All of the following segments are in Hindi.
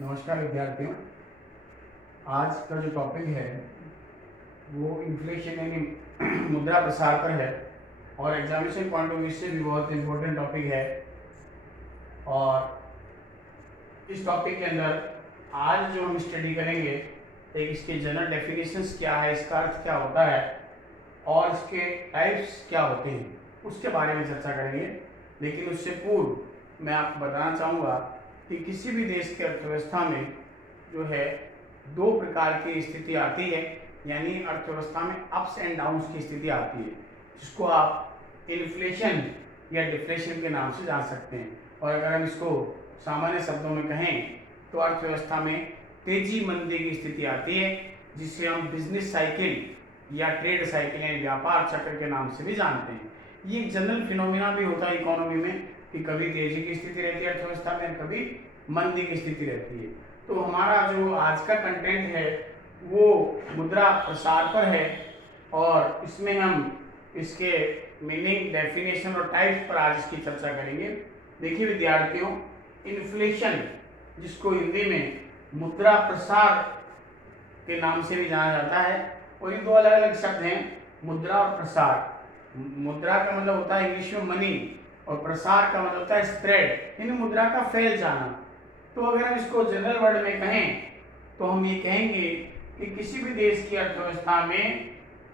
नमस्कार विद्यार्थियों। आज का जो टॉपिक है वो इन्फ्लेशन यानी मुद्रा प्रसार पर है और एग्जामिनेशन पॉइंट ऑफ व्यू से भी बहुत इम्पोर्टेंट टॉपिक है। और इस टॉपिक के अंदर आज जो हम स्टडी करेंगे, एक इसके जनरल डेफिनेशंस क्या है, इसका अर्थ क्या होता है और इसके टाइप्स क्या होते हैं, उसके बारे में चर्चा करेंगे। लेकिन उससे पूर्व मैं आपको बताना चाहूँगा कि किसी भी देश की अर्थव्यवस्था में जो है दो प्रकार की स्थिति आती है, यानी अर्थव्यवस्था में अप्स एंड डाउन्स की स्थिति आती है, जिसको आप इन्फ्लेशन या डिफ्लेशन के नाम से जान सकते हैं। और अगर हम इसको सामान्य शब्दों में कहें तो अर्थव्यवस्था में तेजी मंदी की स्थिति आती है, जिसे हम बिजनेस साइकिल या ट्रेड साइकिल यानी व्यापार चक्र के नाम से भी जानते हैं। ये एक जनरल फिनोमिना भी होता है इकोनॉमी में कि कभी तेजी की स्थिति रहती है अर्थव्यवस्था में, कभी मंदी की स्थिति रहती है। तो हमारा जो आज का कंटेंट है वो मुद्रा प्रसार पर है और इसमें हम इसके मीनिंग, डेफिनेशन और टाइप्स पर आज इसकी चर्चा करेंगे। देखिए विद्यार्थियों, इन्फ्लेशन जिसको हिंदी में मुद्रा प्रसार के नाम से भी जाना जाता है, और ये दो अलग अलग शब्द हैं, मुद्रा और प्रसार। मुद्रा का मतलब होता है इंग्लिश में मनी और प्रसार का मतलब होता है स्प्रेड, यानी मुद्रा का फैल जाना। तो अगर हम इसको जनरल वर्ड में कहें तो हम ये कहेंगे कि किसी भी देश की अर्थव्यवस्था में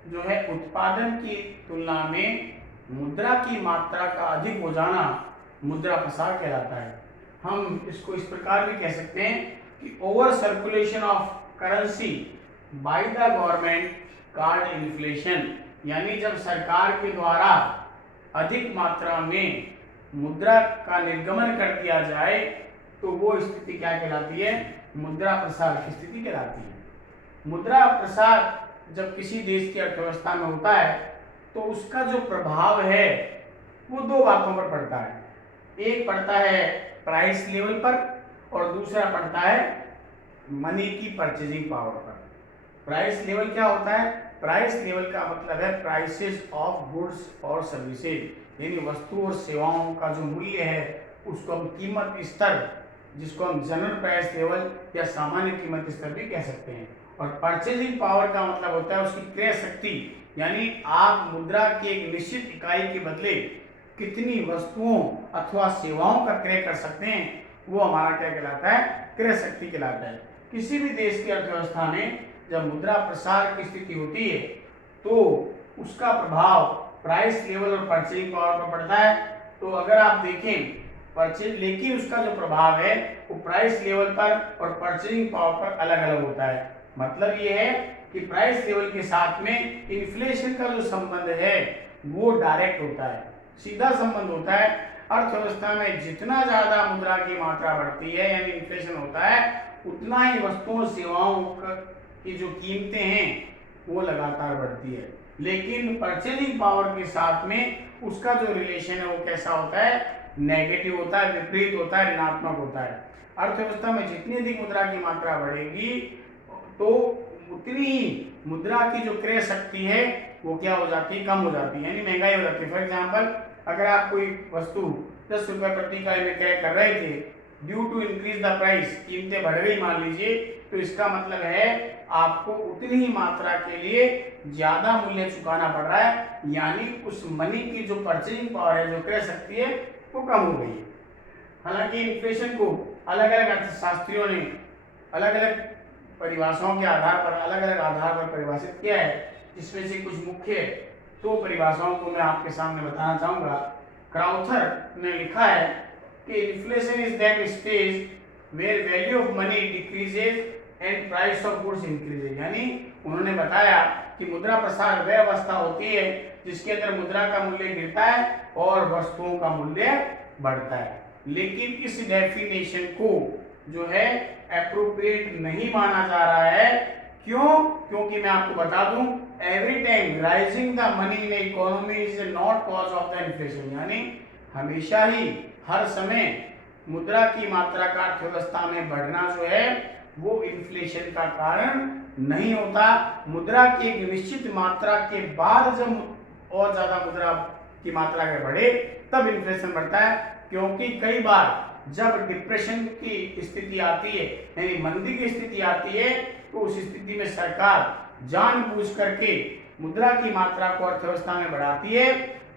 जो है उत्पादन की तुलना में मुद्रा की मात्रा का अधिक हो जाना मुद्रा प्रसार कहलाता है। हम इसको इस प्रकार भी कह सकते हैं कि over circulation of currency by the government called inflation, यानी जब सरकार के द्वारा अधिक मात्रा में मुद्रा का निर्गमन कर दिया जाए तो वो स्थिति क्या कहलाती है, मुद्रा प्रसार की स्थिति कहलाती है। मुद्रा प्रसार जब किसी देश की अर्थव्यवस्था में होता है तो उसका जो प्रभाव है वो दो बातों पर पड़ता है। एक पड़ता है प्राइस लेवल पर और दूसरा पड़ता है मनी की परचेजिंग पावर पर। प्राइस लेवल क्या होता है? प्राइस लेवल का मतलब है प्राइसेस ऑफ गुड्स और सर्विसेज, यानी वस्तु और सेवाओं का जो मूल्य है उसको हम कीमत स्तर, जिसको हम जनरल प्राइस लेवल या सामान्य कीमत स्तर भी कह सकते हैं। और परचेजिंग पावर का मतलब होता है उसकी क्रय शक्ति, यानी आप मुद्रा की एक निश्चित इकाई के बदले कितनी वस्तुओं अथवा सेवाओं का क्रय कर सकते हैं, वो हमारा क्या कहलाता है, क्रय शक्ति कहलाता है। किसी भी देश की अर्थव्यवस्था में जब मुद्रा प्रसार की स्थिति होती है तो उसका प्रभाव प्राइस लेवल और परचेजिंग पावर पर पड़ता है। तो अगर आप देखें लेकिन उसका जो प्रभाव है वो प्राइस लेवल पर और परचेजिंग पावर पर अलग अलग होता है। मतलब ये है कि प्राइस लेवल के साथ में इन्फ्लेशन का जो संबंध है वो डायरेक्ट होता है, सीधा संबंध होता है। अर्थव्यवस्था में जितना ज्यादा मुद्रा की मात्रा बढ़ती है यानी इन्फ्लेशन होता है, उतना ही वस्तुओं सेवाओं की जो कीमतें हैं वो लगातार बढ़ती है। लेकिन परचेजिंग पावर के साथ में उसका जो रिलेशन है वो कैसा होता है, नेगेटिव होता है, विपरीत होता है, ऋणात्मक होता है। अर्थव्यवस्था में जितनी अधिक मुद्रा की मात्रा बढ़ेगी तो उतनी ही मुद्रा की जो क्रय शक्ति है वो क्या हो जाती है, कम हो जाती है, यानी महंगाई हो जाती है। फॉर एग्जाम्पल, अगर आप कोई वस्तु 10 रुपये प्रति इकाई में क्रय कर रहे थे, due to increase the price, कीमतें बढ़ गई मान लीजिए, तो इसका मतलब है आपको उतनी ही मात्रा के लिए ज्यादा मूल्य चुकाना पड़ रहा है, यानी उस मनी की जो परचेजिंग पावर है, जो क्रय शक्ति है, वो कम हो गई है। हालांकि इन्फ्लेशन को अलग अलग अर्थशास्त्रियों ने अलग अलग परिभाषाओं के आधार पर, अलग अलग आधार पर परिभाषित किया है, जिसमें से कुछ मुख्य दो परिभाषाओं को मैं आपके सामने बताना चाहूंगा। क्राउथर ने लिखा है कि inflation is that stage where value of money decreases and price of goods increases, यानी उन्होंने बताया कि मुद्रा प्रसार वह अवस्था होती है जिसके अंदर मुद्रा का मूल्य गिरता है और वस्तुओं का मूल्य बढ़ता है। लेकिन इस डेफिनेशन को जो है एप्रोप्रिएट नहीं माना जा रहा है। क्यों? क्योंकि मैं आपको बता दूं, every time rising the money in economy is not cause of the inflation, यानी हमेशा ही हर समय मुद्रा की मात्रा का अर्थव्यवस्था में बढ़ना जो है वो इन्फ्लेशन का कारण नहीं होता। मुद्रा की एक निश्चित मात्रा के बाद जब और ज्यादा मुद्रा की मात्रा अगर बढ़े तब इन्फ्लेशन बढ़ता है, क्योंकि कई बार जब डिप्रेशन की स्थिति आती है, यानी मंदी की स्थिति आती है, तो उस स्थिति में सरकार जानबूझ करके मुद्रा की मात्रा को अर्थव्यवस्था में बढ़ाती है,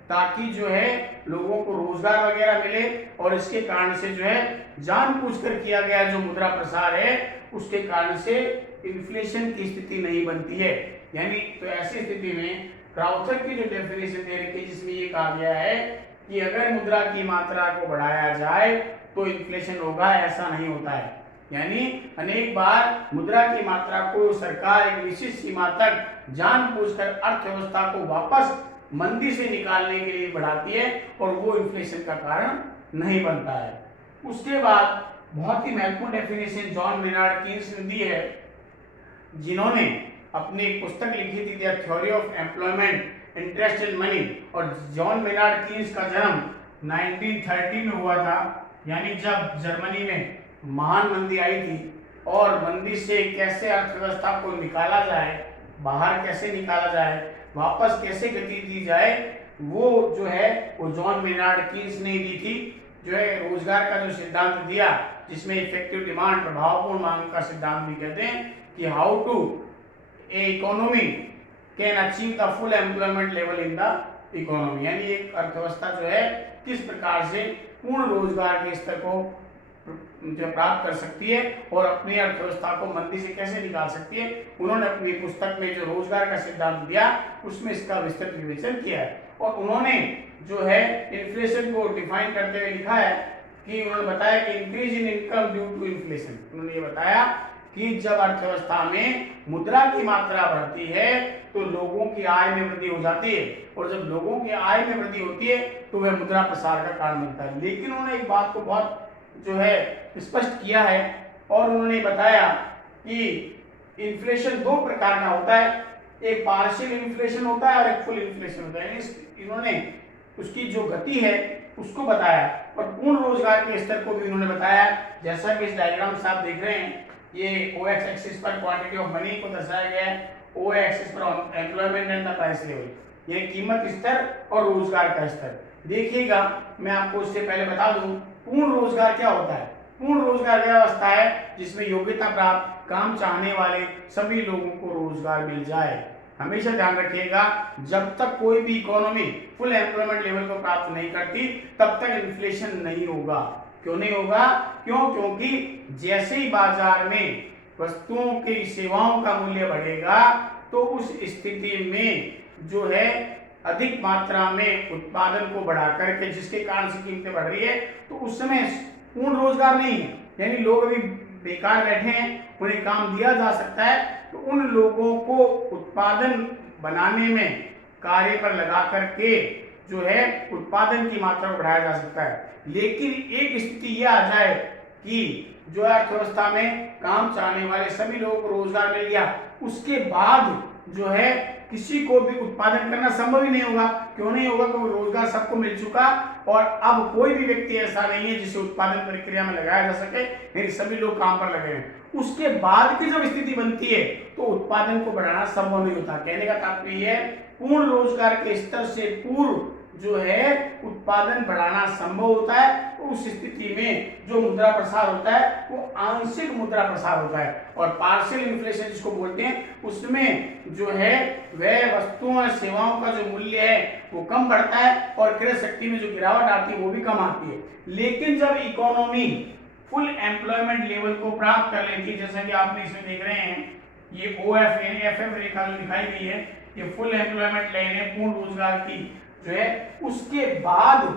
ताकि जो है लोगों को रोजगार वगैरह मिले, और इसके कारण से जो है जानबूझकर किया गया जो मुद्रा प्रसार है, उसके कारण से इन्फ्लेशन की स्थिति नहीं बनती है। यानी तो ऐसी स्थिति में क्राउथर की जो डेफिनेशन दे रखी है, जिसमें ये कहा गया है कि अगर मुद्रा की मात्रा को बढ़ाया जाए तो इन्फ्लेशन होगा, ऐसा नहीं होता है। यानी अनेक बार मुद्रा की मात्रा को सरकार एक निश्चित सीमा तक जानबूझकर अर्थव्यवस्था को वापस मंदी से निकालने के लिए बढ़ाती है, और वो इन्फ्लेशन का कारण नहीं बनता है। उसके बाद बहुत ही महत्वपूर्ण डेफिनेशन जॉन मेनार्ड कीन्स ने दी है, जिन्होंने अपनी एक पुस्तक लिखी थी the theory of employment, interest and money. और जॉन मेनार्ड कीन्स का जन्म 1930 में हुआ था, यानी जब जर्मनी में महान मंदी आई थी, और मंदी से कैसे अर्थव्यवस्था को निकाला जाए, बाहर कैसे निकाला जाए, वापस कैसे गति दी जाए, वो जो है वो जॉन मेनार्ड कीन्स ने दी थी। जो है रोजगार का जो सिद्धांत दिया, जिसमें इफेक्टिव डिमांड, प्रभावपूर्ण मांग का सिद्धांत भी कहते हैं, कि how to a economy can achieve the full employment level in the economy. यानी एक अर्थव्यवस्था जो है किस प्रकार से पूर्ण रोजगार के स्तर को प्राप्त कर सकती है, और अपनी अर्थव्यवस्था को मंदी से कैसे निकाल सकती है। उन्होंने अपनी पुस्तक में जो रोजगार का सिद्धांत दिया, उसमें इसका विस्तृत विवेचन किया है। और उन्होंने जो है इन्फ्लेशन को डिफाइन करते हुए लिखा है कि उन्होंने बताया कि increase in income due to inflation. उन्होंने ये बताया कि जब अर्थव्यवस्था में मुद्रा की मात्रा बढ़ती है तो लोगों की आय में वृद्धि हो जाती है, और जब लोगों की आय में वृद्धि होती है तो वह मुद्रा प्रसार का कारण बनता है। लेकिन उन्होंने एक बात को बहुत जो है स्पष्ट किया है, और उन्होंने बताया कि इन्फ्लेशन दो प्रकार का होता है, एक पार्शियल इन्फ्लेशन होता है और एक फुल इन्फ्लेशन होता है। इन्होंने उसकी जो गति है उसको बताया, और पूर्ण रोजगार के स्तर को भी उन्होंने बताया। जैसा कि इस डायग्राम से आप देख रहे हैं, ये OX एक्सिस पर क्वांटिटी ऑफ मनी को दर्शाया गया है, OY एक्सिस पर employment and the price level, ये कीमत स्तर और रोजगार का स्तर। देखिएगा, मैं आपको इससे पहले बता दूं, पूर्ण रोजगार क्या होता है। पूर्ण रोजगार वह अवस्था है जिसमें योग्यता प्राप्त, काम चाहने वाले सभी लोगों को रोजगार मिल जाए। हमेशा ध्यान रखिएगा, जब तक कोई भी इकोनॉमी फुल एम्प्लॉयमेंट लेवल को प्राप्त नहीं करती, तब तक इन्फ्लेशन नहीं होगा। क्यों नहीं होगा? क्योंकि जैसे ही बाजार में वस्तुओं की, सेवाओं का मूल्य बढ़ेगा, तो उस स्थिति में जो है अधिक मात्रा में उत्पादन को बढ़ा करके, जिसके कारण से कीमतें बढ़ रही है, तो उस समय पूर्ण रोजगार नहीं है, यानी लोग अभी बेकार बैठे हैं, उन्हें काम दिया जा सकता है, तो उन लोगों को उत्पादन बनाने में कार्य पर लगा करके जो है उत्पादन की मात्रा को बढ़ाया जा सकता है। लेकिन एक स्थिति यह आ जाए कि जो अर्थव्यवस्था में काम चाहने वाले सभी लोगों को रोजगार मिल गया, उसके बाद जो है किसी को भी उत्पादन करना संभव ही नहीं होगा। क्यों नहीं होगा? क्योंकि रोजगार सबको मिल चुका, और अब कोई भी व्यक्ति ऐसा नहीं है जिसे उत्पादन प्रक्रिया में लगाया जा सके, नहीं, सभी लोग काम पर लगे हैं। उसके बाद की जब स्थिति बनती है तो उत्पादन को बढ़ाना संभव नहीं होता। कहने का तात्पर्य है, पूर्ण रोजगार के स्तर से पूर्व जो है उत्पादन बढ़ाना संभव होता है, तो उस स्थिति में जो मुद्रा प्रसार होता है वो आंशिक मुद्रा प्रसार होता है। और पार्शियल इन्फ्लेशन जिसको बोलते हैं, उसमें जो है वह वस्तुओं और सेवाओं का जो मूल्य है वो कम बढ़ता है, और क्रय शक्ति में जो गिरावट आती है वो भी कम आती है। लेकिन जब इकोनॉमी फुल एम्प्लॉयमेंट लेवल को प्राप्त कर लेती है, जैसा कि आपने इसमें देख रहे हैं, ये OF यानी FF रेखा जो दिखाई गई है, ये फुल एम्प्लॉयमेंट लाइन है, पूर्ण रोजगार की जो है, उसके बाद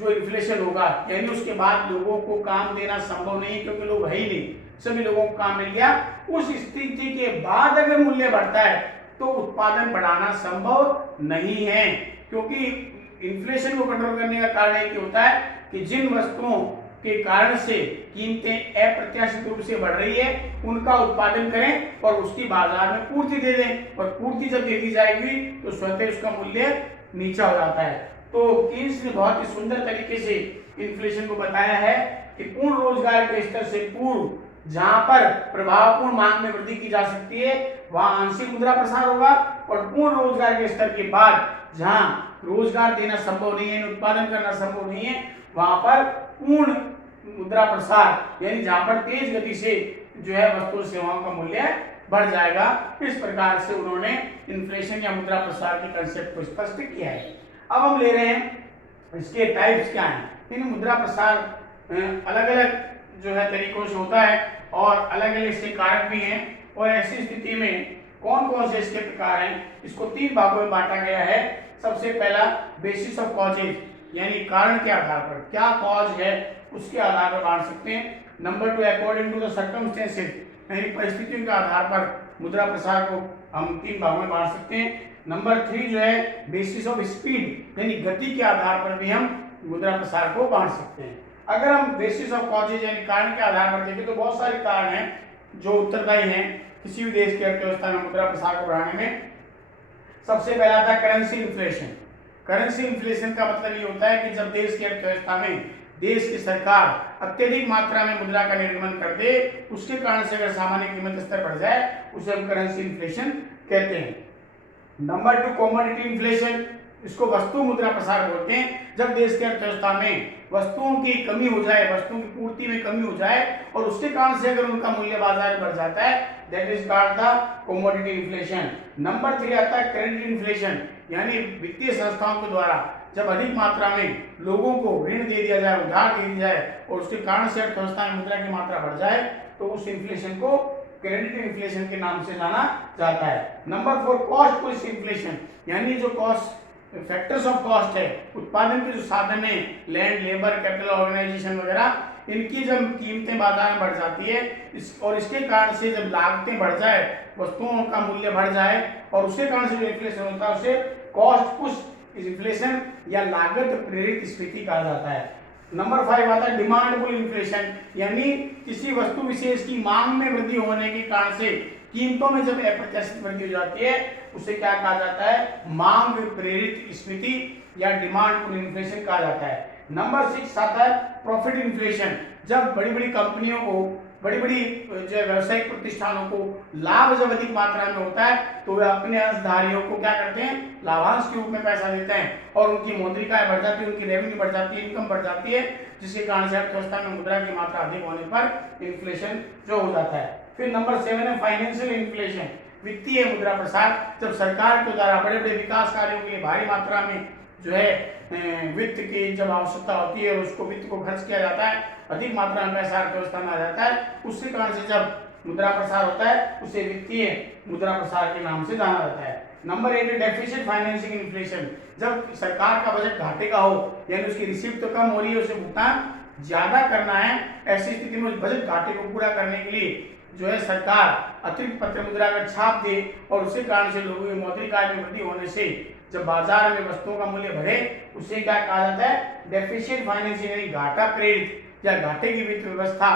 जो इन्फ्लेशन होगा, यानी उसके बाद लोगों को काम देना संभव नहीं, क्योंकि लोग है ही नहीं, सभी लोगों को काम मिल गया। उस स्थिति के बाद अगर मूल्य बढ़ता है तो उत्पादन बढ़ाना संभव नहीं है, क्योंकि इन्फ्लेशन को कंट्रोल करने का कारण एक होता है कि जिन वस्तुओं के कारण से कीमतें अप्रत्याशित रूप से बढ़ रही है, उनका उत्पादन करें और उसकी बाजार में पूर्ति दे दें, और पूर्ति जब दे दी जाएगी तो स्वतः उसका मूल्य नीचा हो जाता है। तो कीन्स ने बहुत ही सुंदर तरीके से इन्फ्लेशन को बताया है कि पूर्ण रोजगार के स्तर से पूर्व जहां पर प्रभावपूर्ण मांग में वृद्धि की जा सकती है, वहां आंशिक मुद्रा प्रसार होगा, और पूर्ण रोजगार के स्तर के बाद जहां रोजगार देना संभव नहीं है, उत्पादन करना संभव नहीं है, वहां पर पूर्ण मुद्रा प्रसार यानी जहां पर तेज गति से जो है वस्तु सेवाओं का मूल्य बढ़ जाएगा। इस प्रकार से उन्होंने इन्फ्लेशन या मुद्रा प्रसार के कंसेप्ट को स्पष्ट किया है। अब हम ले रहे हैं इसके टाइप्स क्या हैं। इन मुद्रा प्रसार अलग अलग जो है तरीकों से होता है और अलग अलग इसके कारक भी हैं, और ऐसी स्थिति में कौन कौन से इसके प्रकार हैं, इसको 3 भागों में बांटा गया है। सबसे पहला बेसिस ऑफ कॉजेज, यानी कारण के आधार पर, क्या कॉज है उसके आधार पर बांट सकते हैं। Number 2 according to the circumstances, यानी परिस्थितियों के आधार पर मुद्रा प्रसार को हम 3 भागों में बांट सकते हैं। नंबर 3 जो है बेसिस ऑफ स्पीड, यानी गति के आधार पर भी हम मुद्रा प्रसार को बांट सकते हैं। अगर हम बेसिस ऑफ कॉजेज यानी कारण के आधार पर देखें तो बहुत सारे कारण हैं जो उत्तरदायी हैं किसी भी देश की अर्थव्यवस्था में मुद्रा प्रसार को बढ़ाने में। सबसे पहला था करेंसी इन्फ्लेशन। करेंसी इन्फ्लेशन का मतलब ये होता है कि जब देश की अर्थव्यवस्था में देश की सरकार अत्यधिक मात्रा में मुद्रा का निर्गमन कर दे, उसके कारण से अगर सामान्य कीमत स्तर बढ़ जाए, उसे हम करेंसी इन्फ्लेशन कहते हैं। नंबर 2 कमोडिटी इन्फ्लेशन, इसको वस्तु मुद्रा प्रसार बोलते हैं। जब देश की अर्थव्यवस्था में वस्तुओं की कमी हो जाए, वस्तुओं की पूर्ति में कमी हो जाए और उसके कारण से अगर उनका मूल्य बाजार में बढ़ जाता है, that is called the commodity inflation. Number 3 आता है क्रेडिट इन्फ्लेशन, यानी वित्तीय संस्थाओं के द्वारा जब अधिक मात्रा में लोगों को ऋण दे दिया जाए, उधार दे दिया जाए और उसके कारण से अर्थव्यवस्था में मुद्रा की मात्रा बढ़ जाए, तो उस इन्फ्लेशन को क्रेडिट इन्फ्लेशन के नाम से जाना जाता है। नंबर 4 कॉस्ट पुश इन्फ्लेशन, यानी जो कॉस्ट फैक्टर्स ऑफ कॉस्ट है, उत्पादन के जो साधन है, लैंड, लेबर, कैपिटल, ऑर्गेनाइजेशन वगैरह, इनकी जब कीमतें बाजार में बढ़ जाती है और इसके कारण से जब लागतें बढ़ जाए, वस्तुओं का मूल्य बढ़ जाए और उसके कारण से जो इन्फ्लेशन होता है उसे कॉस्ट पुश इन्फ्लेशन या लागत प्रेरित स्फीति कहा जाता है। नंबर 5 आता है डिमांड पुल इन्फ्लेशन, यानी किसी वस्तु विशेष की मांग में वृद्धि होने के कारण से कीमतों में जब अप्रत्याशित वृद्धि हो जाती है, उसे क्या कहा जाता है, मांग प्रेरित स्फीति या डिमांड पुल इन्फ्लेशन कहा जाता है। नंबर 6 आता है प्रॉफिट इन्फ्लेशन, जब बड़ी बड़ी कंपनियों को, बड़ी बड़ी जो व्यावसायिक प्रतिष्ठानों को लाभ जब अधिक मात्रा में होता है तो वे अपने अंशधारियों को क्या करते हैं, लाभांश के रूप में पैसा देते हैं और उनकी मौद्रिकाएं बढ़ जाती है, उनकी रेवेन्यू बढ़ जाती है, इनकम बढ़ जाती है, जिसके कारण से अर्थव्यवस्था में मुद्रा की मात्रा अधिक होने पर इन्फ्लेशन जो हो जाता है। फिर नंबर 7 है फाइनेंशियल इन्फ्लेशन, वित्तीय मुद्रा प्रसार, जब सरकार के द्वारा बड़े बड़े विकास कार्यों के लिए भारी मात्रा में जो है वित्त की जब आवश्यकता होती है, उसको वित्त को खर्च किया जाता है, अधिक मात्रा में पैसा अर्थव्यवस्था में आ जाता है, उसके कारण से जब मुद्रा प्रसार होता है उसे वित्तीय मुद्रा प्रसार के नाम से जाना जाता है। नंबर 8 है डेफिसिट फाइनेंसिंग इन्फ्लेशन, जब सरकार का बजट घाटे का हो, यानी उसकी रिसीव तो कम हो रही है, उसे भुगतान ज्यादा करना है, ऐसी स्थिति में उस बजट घाटे को पूरा करने के लिए जो है सरकार अतिरिक्त पत्र मुद्रा अगर छाप दे और उसके कारण से लोगों की मौद्रिक आय में वृद्धि होने से जब बाजार में वस्तुओं का मूल्य बढ़े, उसे क्या कहा जाता है, डेफिशिएंट फाइनेंसिंग, यानी घाटा प्रेरित या घाटे की वित्त व्यवस्था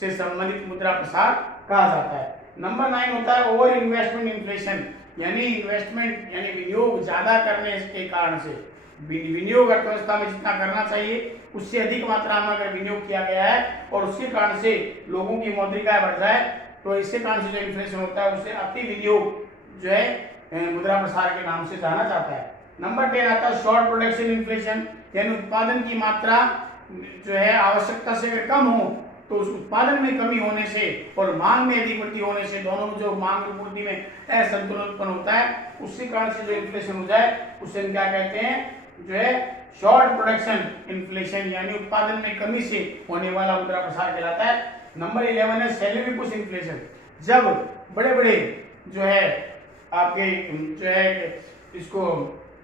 से संबंधित मुद्रा प्रसार कहा जाता है। नंबर 9 होता है ओवर इन्वेस्टमेंट इन्फ्लेशन, यानी इन्वेस्टमेंट यानी विनियोग ज्यादा करने के कारण से, विनियोग अर्थव्यवस्था में जितना करना चाहिए उससे अधिक मात्रा में अगर विनियोग किया गया है और उसके कारण से लोगों की मौद्रिक आय बढ़ जाए, तो इसके कारण से जो इन्फ्लेशन होता है उसे अति विनियोग जो है मुद्रा प्रसार के नाम से जाना जाता है। नंबर 10 आता है शॉर्ट प्रोडक्शन इन्फ्लेशन, यानी उत्पादन की मात्रा जो है आवश्यकता से अगर कम हो तो उस उत्पादन में कमी होने से और मांग में अधिक वृद्धि होने से, दोनों जो मांग और पूर्ति में असंतुलन उत्पन्न होता है, उसके कारण से जो इन्फ्लेशन हो जाए उसे हम क्या कहते हैं, जो है शॉर्ट प्रोडक्शन इन्फ्लेशन, यानी उत्पादन में कमी से होने वाला मुद्रा प्रसार कहलाता है। नंबर 11 है सैलरी पुश इन्फ्लेशन, जब बड़े बड़े जो है आपके जो है इसको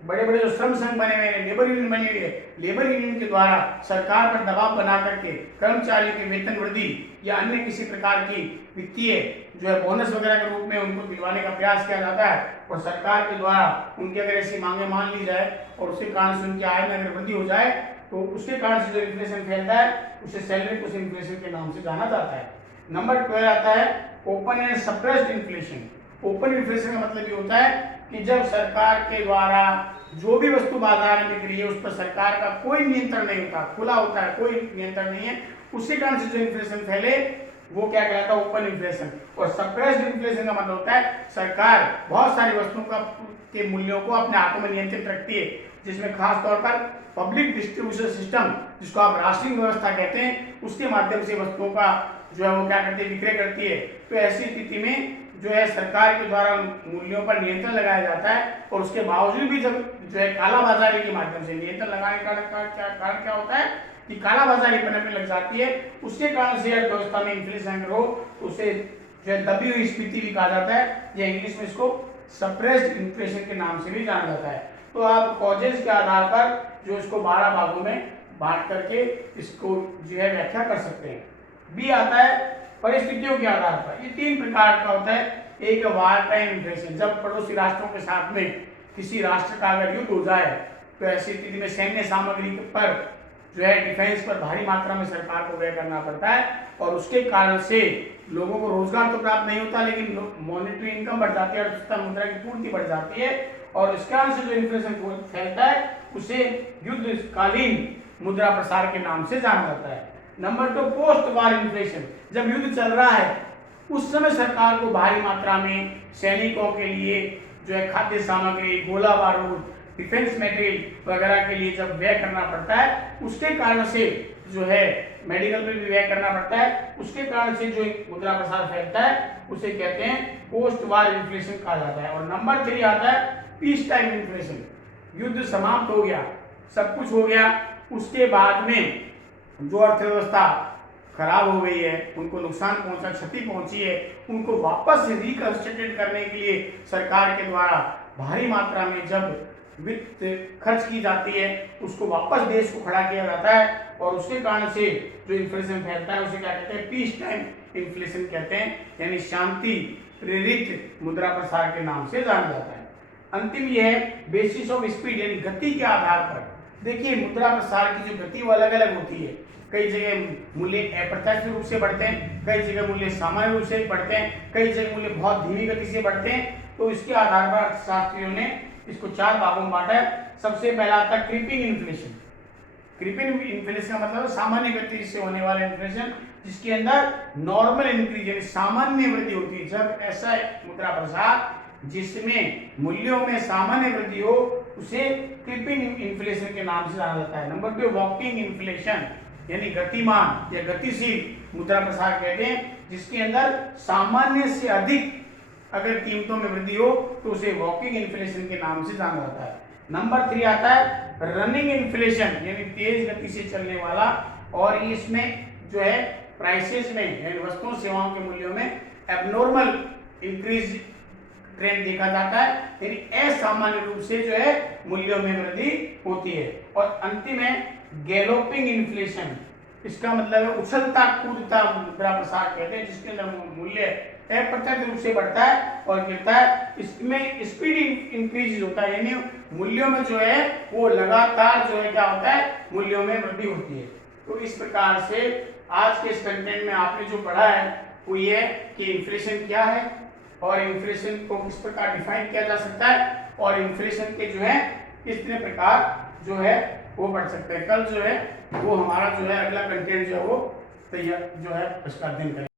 बड़े बड़े जो श्रम संघ बने हुए हैं, लेबर यूनियन बनी हुई है, लेबर यूनियन के द्वारा सरकार पर दबाव बना करके कर्मचारियों की वेतन वृद्धि या अन्य किसी प्रकार की वित्तीय जो है बोनस वगैरह के रूप में उनको दिलवाने का प्रयास किया जाता है और सरकार के द्वारा उनकी अगर ऐसी मांगे मान ली जाए और उसके कारण से उनकी आय में अगर वृद्धि हो जाए तो उसके कारण से जो इन्फ्लेशन फैलता है उसे सैलरी पुश इन्फ्लेशन के नाम से जाना जाता है। नंबर 12 आता है open and suppressed inflation. Open inflation का मतलब ये होता है कि जब सरकार के द्वारा जो भी वस्तु बाजार में बिक रही है उस पर सरकार का कोई नियंत्रण नहीं होता, खुला होता है, कोई नियंत्रण नहीं है, उसके कारण से जो इन्फ्लेशन फैले वो क्या कहलाता है, ओपन इन्फ्लेशन। और सप्रेस्ड इन्फ्लेशन का मतलब होता है सरकार बहुत सारी वस्तुओं का के मूल्यों को अपने हाथों में नियंत्रित रखती है जिसमें खास तौर पर पब्लिक डिस्ट्रीब्यूशन सिस्टम, जिसको आप राशनिंग व्यवस्था कहते हैं, उसके माध्यम से वस्तुओं का जो है वो क्या करती है, विक्रय करती है। तो ऐसी स्थिति में जो है सरकार के द्वारा मूल्यों पर नियंत्रण लगाया जाता है, और उसके बावजूद भी जब जो है कालाबाजारी के माध्यम से नियंत्रण लगाने का कारण क्या होता है कि कालाबाजारी पनपने लग जाती है, उसके कारण से अर्थव्यवस्था में इन्फ्लेशन हो, उसे जो है दबी हुई स्फीति भी कहा जाता है, या इंग्लिश में इसको सप्रेस्ड इन्फ्लेशन के नाम से भी जाना जाता है। तो आप कॉजेज के आधार पर जो इसको 12 भागों में बांट करके इसको जो है व्याख्या कर सकते हैं। बी आता है परिस्थितियों के आधार पर। ये 3 प्रकार का होता है। एक वार टाइम इन्फ्लेशन, जब पड़ोसी राष्ट्रों के साथ में किसी राष्ट्र का अगर युद्ध हो जाए तो ऐसी स्थिति में सैन्य सामग्री पर जो है डिफेंस पर भारी मात्रा में सरकार को व्यय करना पड़ता है, और उसके कारण से लोगों को रोजगार तो प्राप्त नहीं होता, लेकिन मॉनेटरी इनकम बढ़ जाती है, अर्थव्यवस्था मुद्रा की पूर्ति बढ़ जाती है, और इसके कारण से जो इन्फ्लेशन फैलता है उसे युद्धकालीन मुद्रा प्रसार के नाम से जाना जाता है। नंबर 2 पोस्ट वार इन्फ्लेशन। जब युद्ध चल रहा है उस समय सरकार को भारी मात्रा में सैनिकों के लिए जो है खाद्य सामग्री, गोला बारूद, डिफेंस मटेरियल वगैरह के लिए जब व्यय करना पड़ता है, उसके कारण से जो है मेडिकल पे भी व्यय करना पड़ता है, उसके कारण से जो मुद्रा प्रसार फैलता है उसे कहते हैं पोस्ट वार इन्फ्लेशन कहा जाता है। और नंबर 3 आता है पीस टाइम इन्फ्लेशन। युद्ध समाप्त हो गया, सब कुछ हो गया, उसके बाद में जो अर्थव्यवस्था खराब हो गई है, उनको नुकसान पहुंचा, क्षति पहुंची है, उनको वापस रिकंस्ट्रक्टेड करने के लिए सरकार के द्वारा भारी मात्रा में जब वित्त खर्च की जाती है, उसको वापस देश को खड़ा किया जाता है, और उसके कारण से जो इन्फ्लेशन फैलता है उसे क्या कहते हैं, पीस टाइम इन्फ्लेशन कहते हैं, यानी शांति प्रेरित मुद्रा प्रसार के नाम से जाना जाता है। अंतिम यह है बेसिस ऑफ स्पीड, यानी गति के आधार पर। देखिए मुद्रा प्रसार की जो गति वो अलग अलग होती है। कई जगह मूल्य अप्रत्यक्ष रूप से बढ़ते हैं, कई जगह मूल्य सामान्य रूप से बढ़ते हैं, कई जगह मूल्य बहुत धीमी गति से बढ़ते हैं। तो इसके आधार पर अर्थशास्त्रियों ने इसको 4 भागों में बांटा है। सबसे पहला आता है क्रीपिंग इन्फ्लेशन। क्रीपिंग इन्फ्लेशन का मतलब सामान्य गति से होने वाला इन्फ्लेशन, जिसके अंदर नॉर्मल इंक्रीज यानी सामान्य वृद्धि होती है। जब ऐसा मुद्रा प्रसार जिसमें मूल्यों में सामान्य वृद्धि हो उसे क्रीपिंग इन्फ्लेशन के नाम से जाना जाता है। नंबर 2 वॉकिंग इन्फ्लेशन, यानी गतिमान या गतिशील मुद्रा प्रसार कहते हैं, जिसके अंदर सामान्य से अधिक अगर कीमतों में वृद्धि हो तो उसे वॉकिंग इन्फ्लेशन के नाम से जाना जाता है। नंबर 3 आता है रनिंग इन्फ्लेशन, यानी तेज गति से चलने वाला, और इसमें जो है प्राइसेस में यानी वस्तुओं सेवाओं के मूल्यों में एबनॉर्मल इंक्रीज ट्रेंड देखा जाता है, यानी असामान्य रूप से जो है मूल्यों में वृद्धि होती है। और अंतिम है गैलोपिंग इन्फ्लेशन। इसका मतलब है उछलता कूदता मुद्रा प्रसार कहते हैं, जिसके अंदर मूल्य अप्रत्यक्ष रूप से बढ़ता है और गिरता है। इसमें स्पीड इंक्रीज होता है, यानी मूल्यों में जो है वो लगातार जो है क्या होता है, मूल्यों में वृद्धि होती है। तो इस प्रकार से आज के इस कंटेंट में आपने जो पढ़ा है वो ये कि इन्फ्लेशन क्या है और इन्फ्लेशन को किस प्रकार डिफाइन किया जा सकता है, और इन्फ्लेशन के जो है कितने प्रकार जो है वो बढ़ सकते हैं। कल जो है वो हमारा जो है अगला कंटेंट जो है वो तैयार जो है उसका अध्ययन करें।